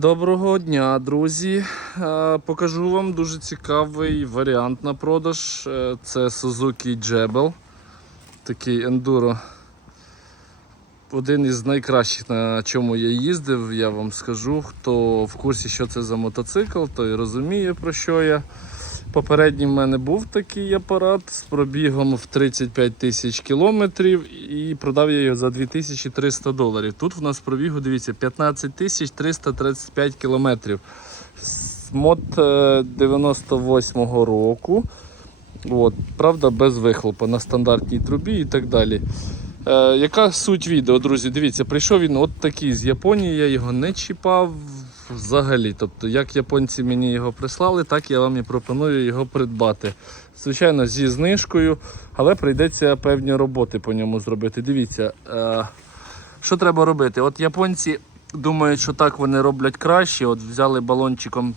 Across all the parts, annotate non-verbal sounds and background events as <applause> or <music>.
Доброго дня, друзі. Е, Покажу вам дуже цікавий варіант на продаж. Е, Це Suzuki Jebel. Такий ендуро. Один із найкращих, на чому я їздив, я вам скажу. Хто в курсі, що це за мотоцикл, той розуміє про що я. Попередній в мене був такий апарат з пробігом в 35 тисяч кілометрів і продав я його за 2300 доларів. Тут в нас пробігу, дивіться, 15 тисяч 335 кілометрів. Мод е, 98-го року. От, правда, без вихлопа на стандартній трубі і так далі. Е, яка суть відео, друзі? Дивіться, прийшов він от такий з Японії, я його не чіпав взагалі. Тобто, як японці мені його прислали, так я вам і пропоную його придбати. Звичайно, зі знижкою, але прийдеться певні роботи по ньому зробити. Дивіться, е, що треба робити? От японці думають, що так вони роблять краще. От взяли балончиком,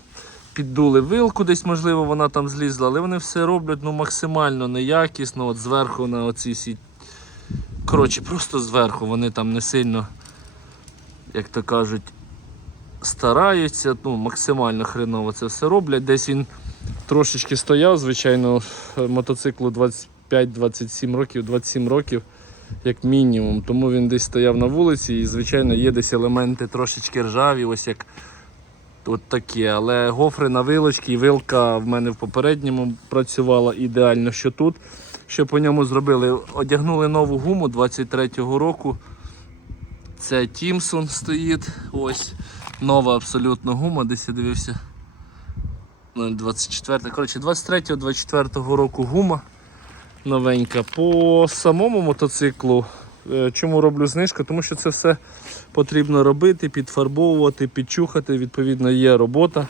піддули вилку, десь, можливо, вона там злізла, але вони все роблять ну, максимально неякісно. От зверху на оці всі. Коротше, просто зверху вони там не сильно, як то кажуть, стараються, ну, максимально хреново це все роблять. Десь він трошечки стояв, звичайно, мотоциклу 25-27 років, 27 років, як мінімум. Тому він десь стояв на вулиці і, звичайно, є десь елементи трошечки ржаві, ось як от такі. Але гофри на вилочці і вилка в мене в попередньому працювала ідеально, що тут. Що по ньому зробили? Одягнули нову гуму 23-го року. Це Тімсон стоїть. Ось нова абсолютно гума, десь я дивився. Ну, 24, коротше, 23-24 року гума новенька. По самому мотоциклу. е, Чому роблю знижку? Тому що це все потрібно робити, підфарбовувати, підчухати. Відповідно, є робота.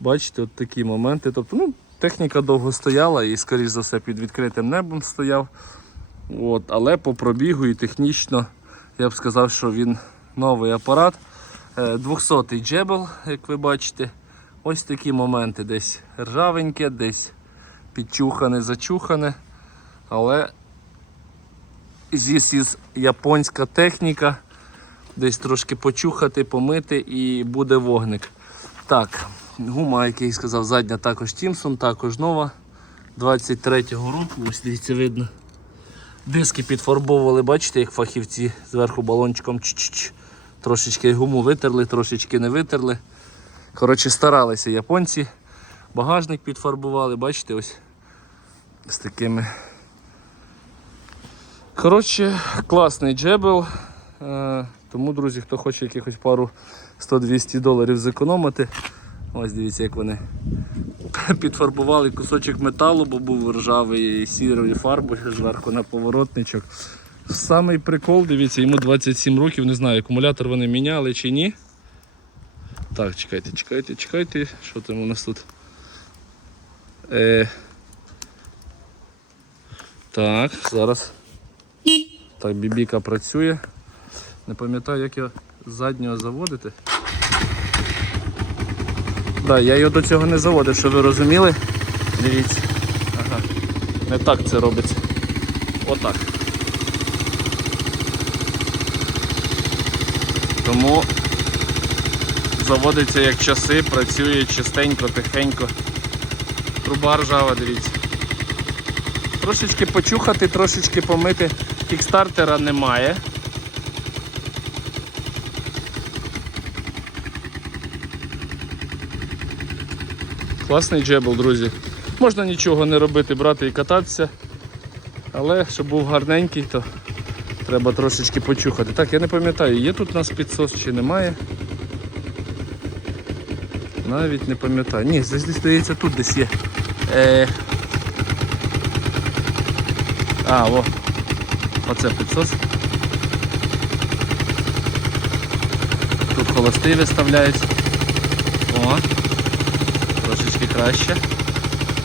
Бачите, от такі моменти. Тобто, ну, техніка довго стояла і, скоріш за все, під відкритим небом стояв. От, але по пробігу і технічно я б сказав, що він новий апарат. 200-й джебел, як ви бачите. Ось такі моменти. Десь ржавеньке, десь підчухане, зачухане. Але зіс із японська техніка. Десь трошки почухати, помити і буде вогник. Так, гума, як я сказав, задня також Тімсон, також нова. 23-го року, ось дивіться, видно. Диски підфарбовували, бачите, як фахівці зверху балончиком ч-ч-ч. Трошечки гуму витерли, трошечки не витерли. Коротше, старалися японці. Багажник підфарбували, бачите, ось з такими. Коротше, класний джебел. Е, Тому, друзі, хто хоче якихось пару 100-200 доларів зекономити. Ось дивіться, як вони <laughs> підфарбували кусочок металу, бо був ржавий сірою фарбою зверху на поворотничок. Самий прикол, дивіться, йому 27 років, не знаю, акумулятор вони міняли чи ні. Так, чекайте, чекайте, чекайте, що там у нас тут? Е... Так, зараз. Так, бібіка працює. Не пам'ятаю, як його заднього заводити. Да, я його до цього не заводив, щоб ви розуміли. Дивіться. Ага. Не так це робиться. Отак. Тому заводиться як часи, працює чистенько, тихенько. Труба ржава, дивіться. Трошечки почухати, трошечки помити. Кікстартера немає. Класний джебел, друзі. Можна нічого не робити, брати і кататися. Але щоб був гарненький, то треба трошечки почухати. Так, я не пам'ятаю, є тут у нас підсос чи немає. Навіть не пам'ятаю. Ні, здається тут десь є. Е... А, о. Оце підсос. Тут холостий виставляється. О, трошечки краще.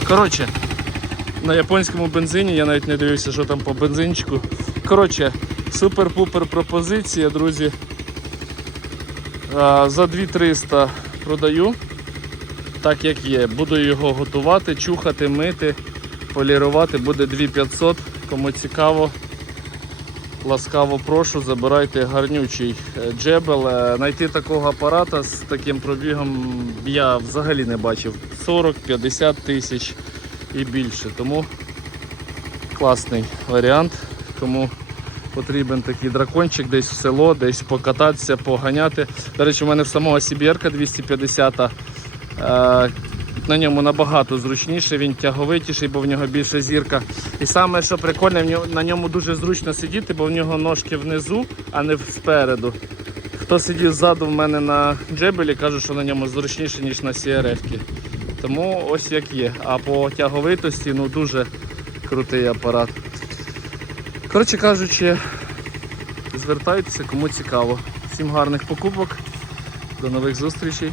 Коротше, на японському бензині, я навіть не дивився, що там по бензинчику. Коротше, супер-пупер пропозиція, друзі. За 2300 продаю, так як є. Буду його готувати, чухати, мити, полірувати, буде 2500. Кому цікаво, ласкаво прошу, забирайте гарнючий е, джебел. Е, Найти такого апарата з таким пробігом я взагалі не бачив. 40-50 тисяч і більше. Тому класний варіант. Кому потрібен такий дракончик, десь в село, десь покататися, поганяти. До речі, у мене в самого CBR 250. Е, на ньому набагато зручніше, він тяговитіший, бо в нього більше зірка. І саме, що прикольне, на ньому дуже зручно сидіти, бо в нього ножки внизу, а не спереду. Хто сидів ззаду в мене на джебелі, каже, що на ньому зручніше, ніж на CRF. Тому ось як є. А по тяговитості ну дуже крутий апарат. Коротше кажучи, звертайтеся, кому цікаво. Всім гарних покупок. До нових зустрічей.